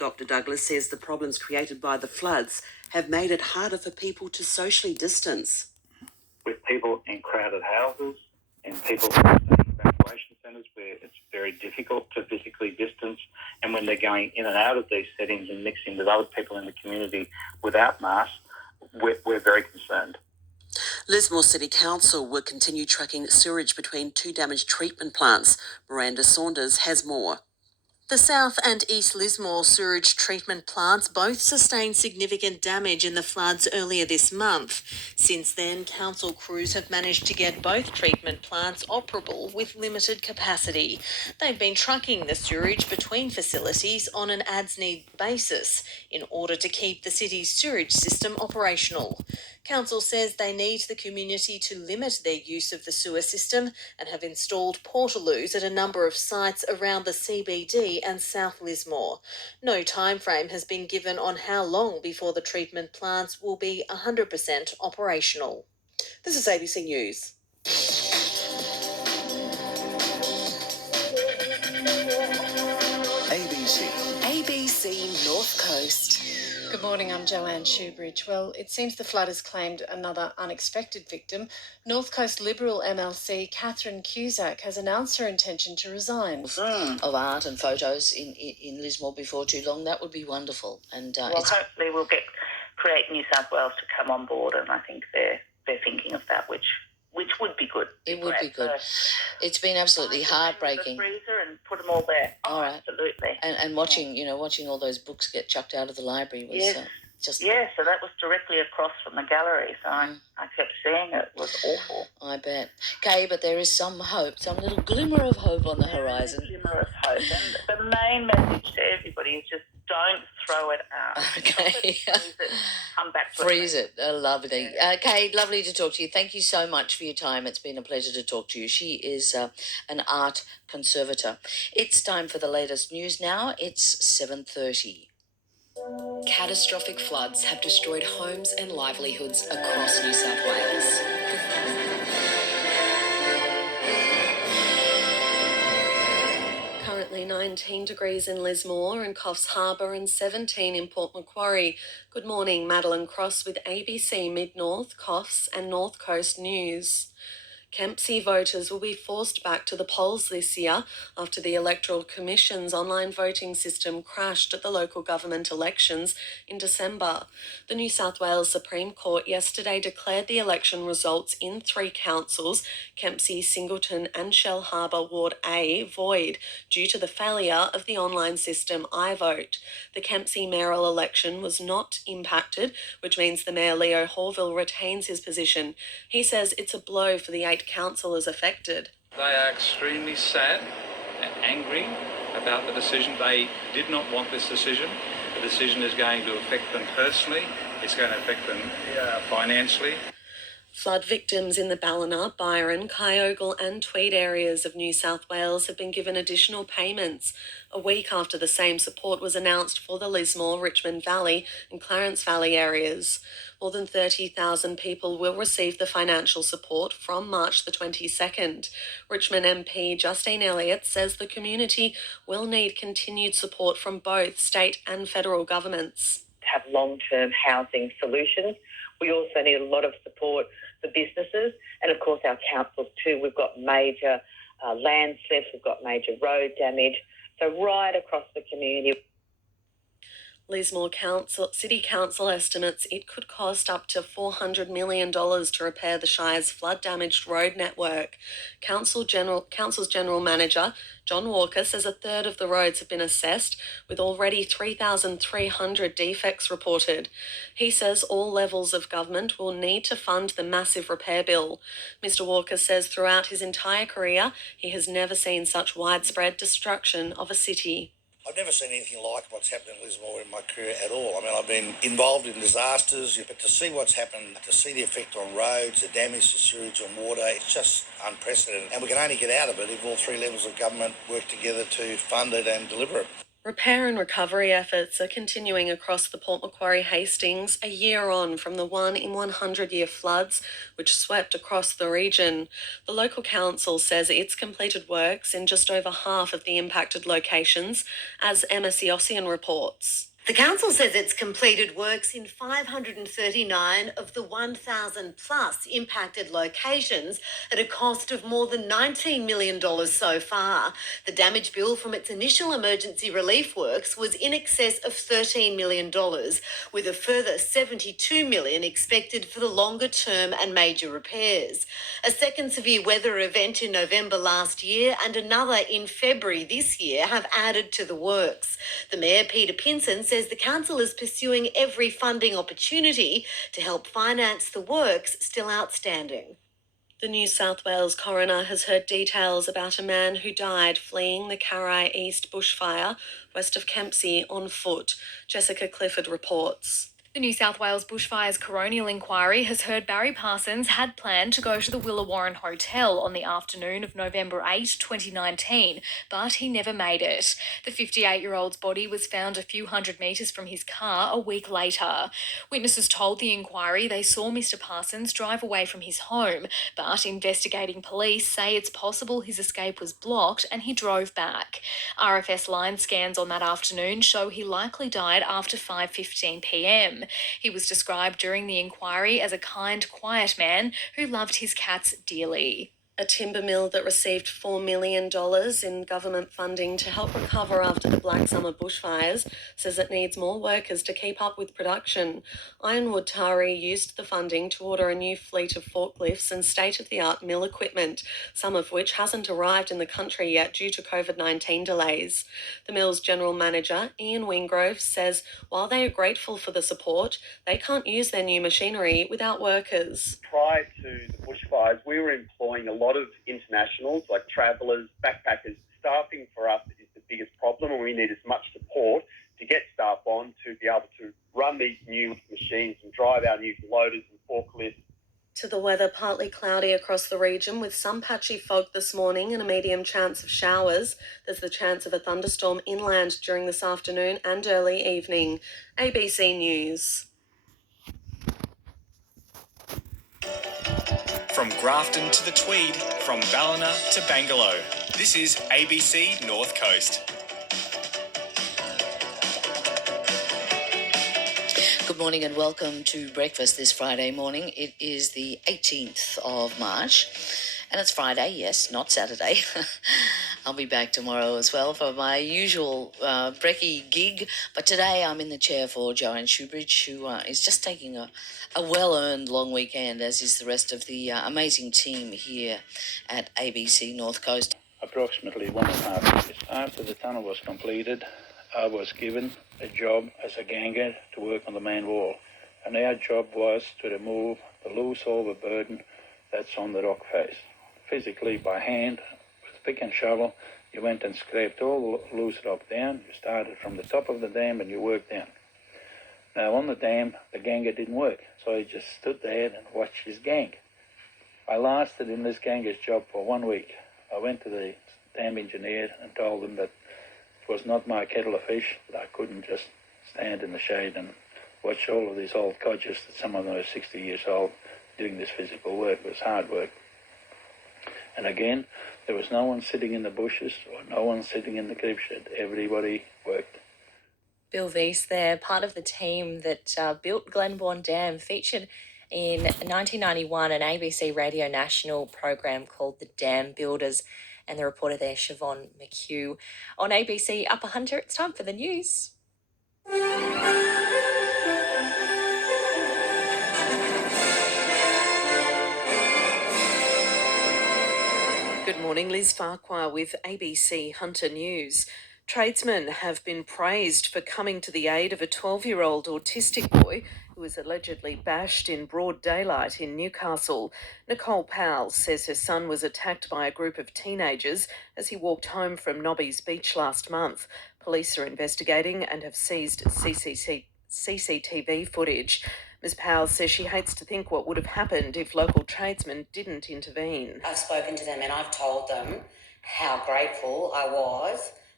Dr. Douglas says the problems created by the floods have made it harder for people to socially distance. With people in crowded houses and people in evacuation centres where it's very difficult to physically distance, and when they're going in and out of these settings and mixing with other people in the community without masks, we're very concerned. Lismore City Council will continue tracking sewage between two damaged treatment plants. Miranda Saunders has more. The South and East Lismore sewage treatment plants both sustained significant damage in the floods earlier this month. Since then, council crews have managed to get both treatment plants operable with limited capacity. They've been trucking the sewage between facilities on an as-need basis in order to keep the city's sewage system operational. Council says they need the community to limit their use of the sewer system and have installed portaloos at a number of sites around the CBD and South Lismore. No time frame has been given on how long before the treatment plants will be 100% operational. This is ABC News. ABC North Coast. Good morning, I'm Joanne Shoebridge. Well, it seems the flood has claimed another unexpected victim. North Coast Liberal MLC Catherine Cusack has announced her intention to resign. Of art and photos in Lismore before too long, that would be wonderful. And hopefully we'll get Create New South Wales to come on board, and I think they're thinking of that, which would be good. It would be good. It's been absolutely heartbreaking. The freezer and put them all there. All right. Absolutely. And watching, watching all those books get chucked out of the library was just... Yeah, so that was directly across from the gallery, so I kept seeing it. It was awful. I bet. Okay, but there is some hope, some little glimmer of hope on the horizon. Glimmer of hope. And the main message to everybody is just don't throw it out. Okay. Freeze it. Come back to Freeze it. Lovely. Kay, lovely to talk to you. Thank you so much for your time. It's been a pleasure to talk to you. She is an art conservator. It's time for the latest news now. It's 7:30. Catastrophic floods have destroyed homes and livelihoods across New South Wales. Currently 19 degrees in Lismore and Coffs Harbour and 17 in Port Macquarie. Good morning, Madeline Cross with ABC Mid-North, Coffs and North Coast News. Kempsey voters will be forced back to the polls this year after the Electoral Commission's online voting system crashed at the local government elections in December. The New South Wales Supreme Court yesterday declared the election results in 3 councils, Kempsey, Singleton and Shell Harbour Ward A, void due to the failure of the online system iVote. The Kempsey mayoral election was not impacted, which means the Mayor Leo Horville retains his position. He says it's a blow for the 8 councillors affected. They are extremely sad and angry about the decision. They did not want this decision. The decision is going to affect them personally. It's going to affect them financially. Flood victims in the Ballina, Byron, Kyogle and Tweed areas of New South Wales have been given additional payments a week after the same support was announced for the Lismore, Richmond Valley and Clarence Valley areas. More than 30,000 people will receive the financial support from March the 22nd. Richmond MP Justine Elliott says the community will need continued support from both state and federal governments. Have long-term housing solutions. We also need a lot of support for businesses and, of course, our councils too. We've got major landslips, we've got major road damage. So right across the community. Lismore City Council estimates it could cost up to $400 million to repair the Shire's flood-damaged road network. Council's General Manager, John Walker, says a third of the roads have been assessed, with already 3,300 defects reported. He says all levels of government will need to fund the massive repair bill. Mr. Walker says throughout his entire career, he has never seen such widespread destruction of a city. I've never seen anything like what's happened in Lismore in my career at all. I mean, I've been involved in disasters, but to see what's happened, to see the effect on roads, the damage to sewage and water, it's just unprecedented. And we can only get out of it if all 3 levels of government work together to fund it and deliver it. Repair and recovery efforts are continuing across the Port Macquarie Hastings a year on from the 1 in 100-year floods which swept across the region. The local council says it's completed works in just over half of the impacted locations, as Emma Siossian reports. The council says it's completed works in 539 of the 1,000 plus impacted locations at a cost of more than $19 million so far. The damage bill from its initial emergency relief works was in excess of $13 million, with a further $72 million expected for the longer term and major repairs. A second severe weather event in November last year and another in February this year have added to the works. The Mayor, Peter Pinson, says the council is pursuing every funding opportunity to help finance the works still outstanding. The New South Wales coroner has heard details about a man who died fleeing the Carrai East bushfire west of Kempsey on foot. Jessica Clifford reports. The New South Wales Bushfires Coronial Inquiry has heard Barry Parsons had planned to go to the Willawarren Hotel on the afternoon of November 8, 2019, but he never made it. The 58-year-old's body was found a few hundred metres from his car a week later. Witnesses told the inquiry they saw Mr Parsons drive away from his home, but investigating police say it's possible his escape was blocked and he drove back. RFS line scans on that afternoon show he likely died after 5:15pm. He was described during the inquiry as a kind, quiet man who loved his cats dearly. A timber mill that received $4 million in government funding to help recover after the Black Summer bushfires says it needs more workers to keep up with production. Ironwood Tari used the funding to order a new fleet of forklifts and state-of-the-art mill equipment, some of which hasn't arrived in the country yet due to COVID-19 delays. The mill's general manager, Ian Wingrove, says while they are grateful for the support, they can't use their new machinery without workers. Prior to the bushfires, we were employing a lot of internationals, like travellers, backpackers. Staffing for us is the biggest problem, and we need as much support to get staff on to be able to run these new machines and drive our new loaders and forklifts. To the weather, partly cloudy across the region with some patchy fog this morning and a medium chance of showers. There's the chance of a thunderstorm inland during this afternoon and early evening. ABC News. From Grafton to the Tweed, from Ballina to Bangalore. This is ABC North Coast. Good morning and welcome to breakfast this Friday morning. It is the 18th of March and it's Friday, yes, not Saturday. I'll be back tomorrow as well for my usual brekkie gig, but today I'm in the chair for Joanne Shoebridge, who is just taking a well-earned long weekend, as is the rest of the amazing team here at ABC North Coast. Approximately 1.5 years after the tunnel was completed, I was given a job as a ganger to work on the main wall, and our job was to remove the loose overburden that's on the rock face. Physically, by hand, with pick and shovel, you went and scraped all the loose rock down. You started from the top of the dam and you worked down. Now on the dam, the ganger didn't work, so I just stood there and watched his gang. I lasted in this ganger's job for 1 week. I went to the dam engineer and told him that it was not my kettle of fish, that I couldn't just stand in the shade and watch all of these old codgers, that some of them are 60 years old, doing this physical work. It was hard work. And again, there was no one sitting in the bushes or no one sitting in the crib shed. Everybody worked. Bill Veese there, part of the team that built Glenbourne Dam, featured in 1991 an ABC Radio National program called The Dam Builders, and the reporter there, Siobhan McHugh. On ABC Upper Hunter, it's time for the news. Good morning, Liz Farquhar with ABC Hunter News. Tradesmen have been praised for coming to the aid of a 12-year-old autistic boy who was allegedly bashed in broad daylight in Newcastle. Nicole Powell says her son was attacked by a group of teenagers as he walked home from Nobby's Beach last month. Police are investigating and have seized CCTV footage. Ms Powell says she hates to think what would have happened if local tradesmen didn't intervene. I've spoken to them and I've told them how grateful I was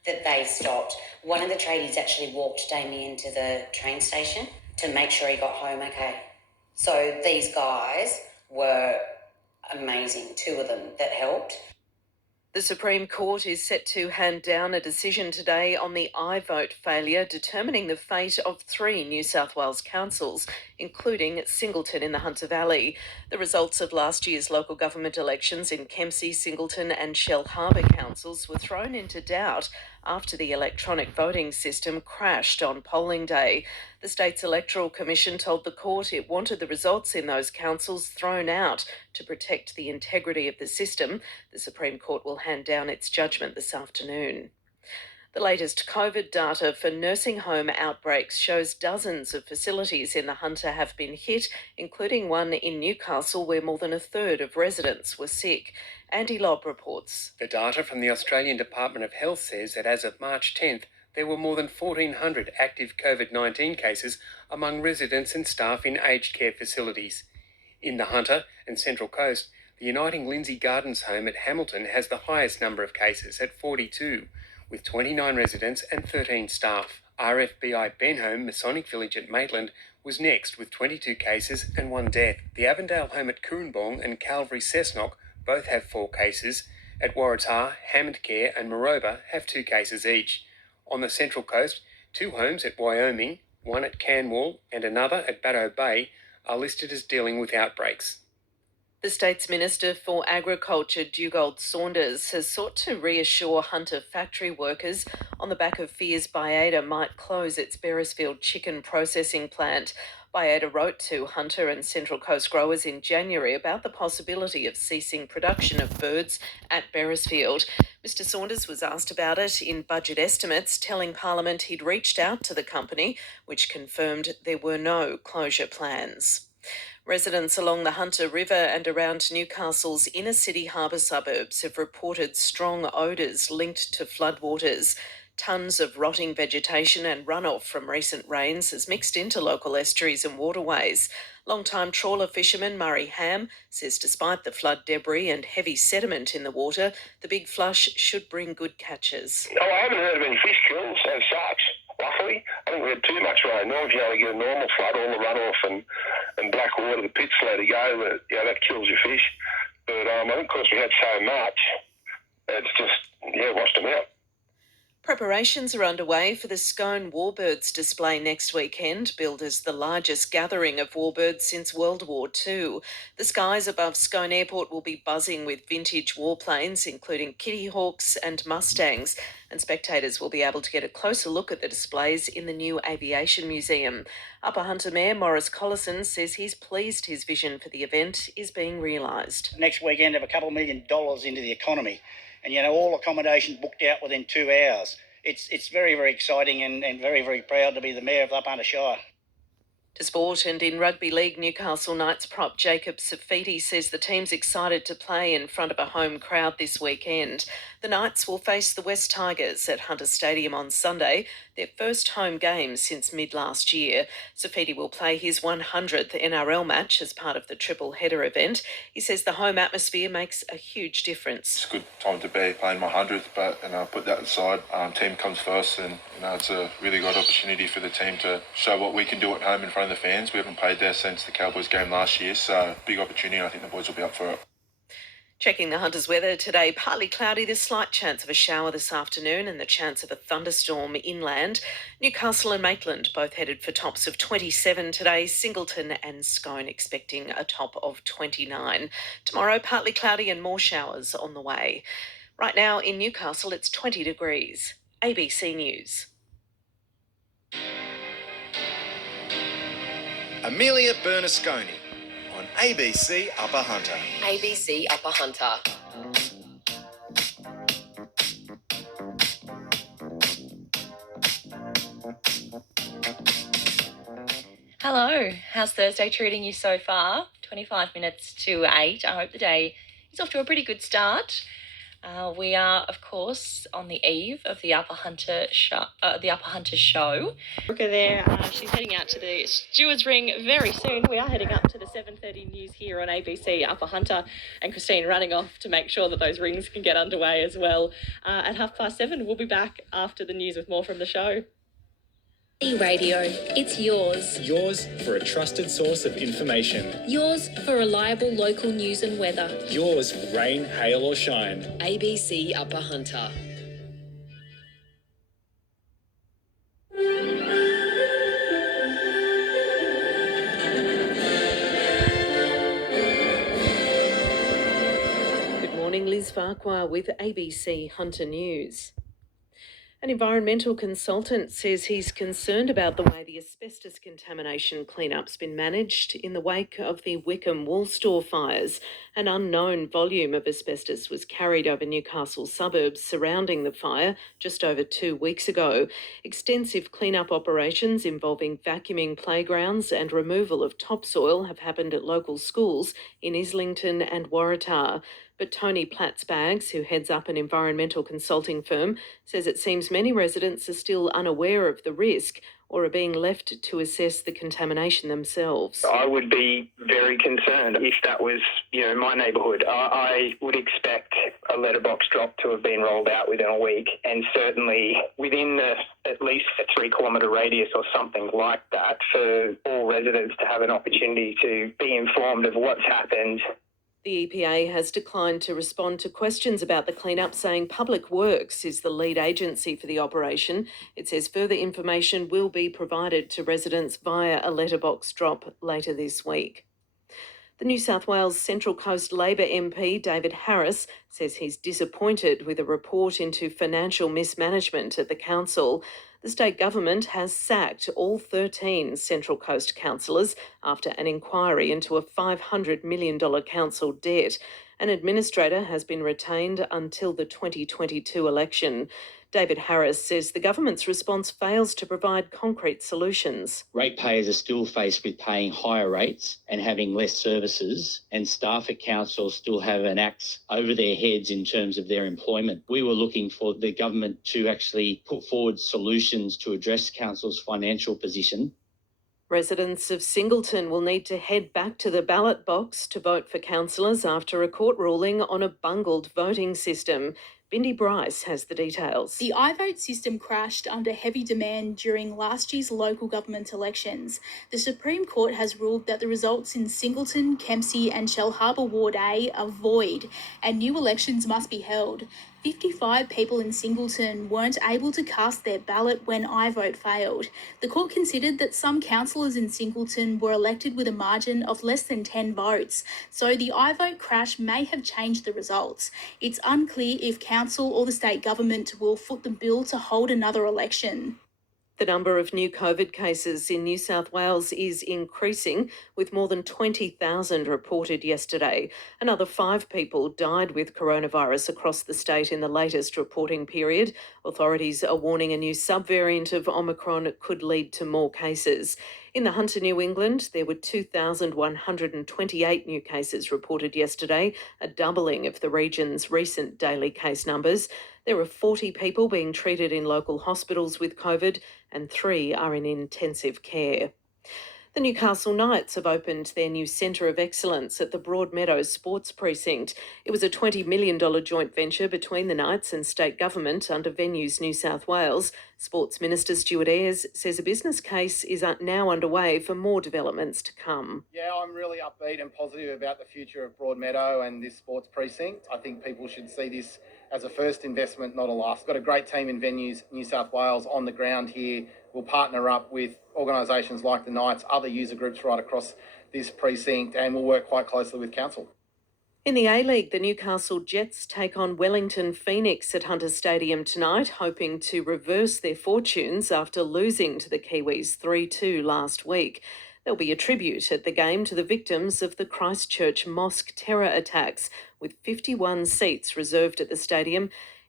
that they stopped. One of the tradies actually walked Damien to the train station to make sure he got home okay. So these guys were amazing, two of them that helped. The Supreme Court is set to hand down a decision today on the I vote failure determining the fate of 3 New South Wales councils, including Singleton in the Hunter Valley. The results of last year's local government elections in Kempsey, Singleton and Shell Harbour councils were thrown into doubt after the electronic voting system crashed on polling day. The state's Electoral Commission told the court it wanted the results in those councils thrown out to protect the integrity of the system. The Supreme Court will hand down its judgment this afternoon. The latest COVID data for nursing home outbreaks shows dozens of facilities in the Hunter have been hit, including one in Newcastle where more than a third of residents were sick. Andy Lobb reports. The data from the Australian Department of Health says that as of March 10th, there were more than 1,400 active COVID-19 cases among residents and staff in aged care facilities. In the Hunter and Central Coast, the Uniting Lindsay Gardens home at Hamilton has the highest number of cases at 42, with 29 residents and 13 staff. RFBI Benhome Masonic Village at Maitland was next with 22 cases and 1 death. The Avondale home at Coorambong and Calvary Cessnock both have 4 cases. At Waratah, Hammond Care and Maroba have 2 cases each. On the Central Coast, 2 homes at Wyoming, one at Canwall and another at Baddow Bay, are listed as dealing with outbreaks. The state's Minister for Agriculture, Dugald Saunders, has sought to reassure Hunter factory workers on the back of fears Baiada might close its Beresfield chicken processing plant. Baiada wrote to Hunter and Central Coast growers in January about the possibility of ceasing production of birds at Beresfield. Mr Saunders was asked about it in budget estimates, telling Parliament he'd reached out to the company, which confirmed there were no closure plans. Residents along the Hunter River and around Newcastle's inner city harbour suburbs have reported strong odours linked to floodwaters. Tons of rotting vegetation and runoff from recent rains has mixed into local estuaries and waterways. Long-time trawler fisherman Murray Ham says despite the flood debris and heavy sediment in the water, the big flush should bring good catches. Oh, I haven't heard of any fish kills as such. Luckily, I think we had too much rain. Normally, if you only get a normal flood, all the runoff and black water, the pits let it go, that kills your fish. But I think because we had so much, it's just, washed them out. Preparations are underway for the Scone Warbirds display next weekend, billed as the largest gathering of warbirds since World War II. The skies above Scone Airport will be buzzing with vintage warplanes, including Kitty Hawks and Mustangs, and spectators will be able to get a closer look at the displays in the new Aviation Museum. Upper Hunter Mayor Maurice Collison says he's pleased his vision for the event is being realised. Next weekend, have a couple $1 million into the economy. And, all accommodation booked out within 2 hours. It's very, very exciting and very, very proud to be the Mayor of Upper Hunter Shire. To sport, and in rugby league, Newcastle Knights prop Jacob Safiti says the team's excited to play in front of a home crowd this weekend. The Knights will face the West Tigers at Hunter Stadium on Sunday, their first home game since mid-last year. Safiti will play his 100th NRL match as part of the triple header event. He says the home atmosphere makes a huge difference. It's a good time to be playing my 100th, but put that aside. Team comes first, and it's a really good opportunity for the team to show what we can do at home in front of the fans. We haven't played there since the Cowboys game last year, so big opportunity. I think the boys will be up for it. Checking the Hunters' weather today, partly cloudy, there's slight chance of a shower this afternoon and the chance of a thunderstorm inland. Newcastle and Maitland both headed for tops of 27 today. Singleton and Scone expecting a top of 29. Tomorrow, partly cloudy and more showers on the way. Right now in Newcastle, it's 20 degrees. ABC News. Amelia Bernasconi on ABC Upper Hunter. ABC Upper Hunter. Hello, how's Thursday treating you so far? 25 minutes to 8. I hope the day is off to a pretty good start. We are, of course, on the eve of the Upper Hunter show. Brooker there, she's heading out to the Stewards Ring very soon. We are heading up to the 7:30 news here on ABC Upper Hunter, and Christine running off to make sure that those rings can get underway as well. At 7:30, we'll be back after the news with more from the show. Radio, it's yours. Yours for a trusted source of information. Yours for reliable local news and weather. Yours rain, hail or shine. ABC Upper Hunter. Good morning, Liz Farquhar with ABC Hunter News. An environmental consultant says he's concerned about the way the asbestos contamination cleanup's been managed in the wake of the Wickham wool store fires. An unknown volume of asbestos was carried over Newcastle suburbs surrounding the fire just over 2 weeks ago. Extensive cleanup operations involving vacuuming playgrounds and removal of topsoil have happened at local schools in Islington and Waratah. But Tony Platts-Baggs, who heads up an environmental consulting firm, says it seems many residents are still unaware of the risk or are being left to assess the contamination themselves. I would be very concerned if that was, my neighbourhood. I would expect a letterbox drop to have been rolled out within a week, and certainly within at least a 3-kilometre radius or something like that, for all residents to have an opportunity to be informed of what's happened. The EPA has declined to respond to questions about the cleanup, saying Public Works is the lead agency for the operation. It says further information will be provided to residents via a letterbox drop later this week. The New South Wales Central Coast Labor MP, David Harris, says he's disappointed with a report into financial mismanagement at the council. The state government has sacked all 13 Central Coast councillors after an inquiry into a $500 million council debt. An administrator has been retained until the 2022 election. David Harris says the government's response fails to provide concrete solutions. Ratepayers are still faced with paying higher rates and having less services, and staff at council still have an axe over their heads in terms of their employment. We were looking for the government to actually put forward solutions to address council's financial position. Residents of Singleton will need to head back to the ballot box to vote for councillors after a court ruling on a bungled voting system. Bindi Bryce has the details. The iVote system crashed under heavy demand during last year's local government elections. The Supreme Court has ruled that the results in Singleton, Kempsey and Shellharbour Ward A are void and new elections must be held. 55 people in Singleton weren't able to cast their ballot when iVote failed. The court considered that some councillors in Singleton were elected with a margin of less than 10 votes, so the iVote crash may have changed the results. It's unclear if council or the state government will foot the bill to hold another election. The number of new COVID cases in New South Wales is increasing, with more than 20,000 reported yesterday. Another 5 people died with coronavirus across the state in the latest reporting period. Authorities are warning a new subvariant of Omicron could lead to more cases. In the Hunter, New England, there were 2,128 new cases reported yesterday, a doubling of the region's recent daily case numbers. There are 40 people being treated in local hospitals with COVID and 3 are in intensive care. The Newcastle Knights have opened their new Centre of Excellence at the Broadmeadows Sports Precinct. It was a $20 million joint venture between the Knights and state government under Venues New South Wales. Sports Minister Stuart Ayres says a business case is now underway for more developments to come. Yeah, I'm really upbeat and positive about the future of Broadmeadow and this sports precinct. I think people should see this as a first investment, not a last. We've got a great team in Venues New South Wales on the ground here. We'll partner up with organisations like the Knights, other user groups right across this precinct, and we'll work quite closely with council. In the A-League, the Newcastle Jets take on Wellington Phoenix at Hunter Stadium tonight, hoping to reverse their fortunes after losing to the Kiwis 3-2 last week. There'll be a tribute at the game to the victims of the Christchurch mosque terror attacks, with 51 seats reserved at the stadium.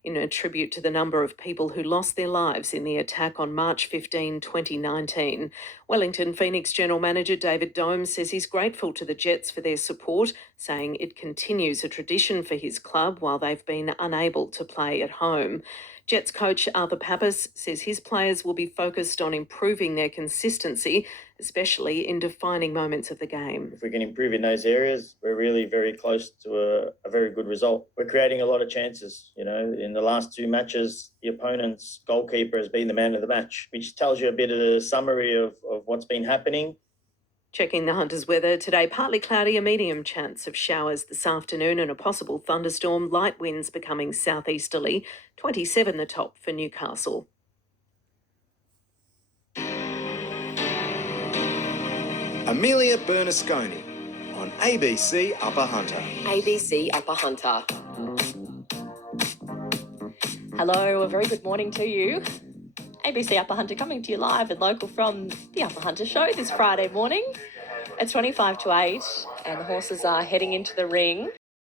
in a tribute to the number of people who lost their lives in the attack on March 15, 2019. Wellington Phoenix General Manager David Dome says he's grateful to the Jets for their support, saying it continues a tradition for his club while they've been unable to play at home. Jets coach Arthur Pappas says his players will be focused on improving their consistency, especially in defining moments of the game. If we can improve in those areas, we're really very close to a very good result. We're creating a lot of chances. You know, in the last two matches, the opponent's goalkeeper has been the man of the match, which tells you a bit of the summary of what's been happening. Checking the Hunters' weather today, partly cloudy, a medium chance of showers this afternoon and a possible thunderstorm, light winds becoming southeasterly, 27 the top for Newcastle. Amelia Bernasconi on ABC Upper Hunter. ABC Upper Hunter. Hello, a very good morning to you. ABC Upper Hunter coming to you live and local from the Upper Hunter Show this Friday morning. It's 25 to 8 and the horses are heading into the ring.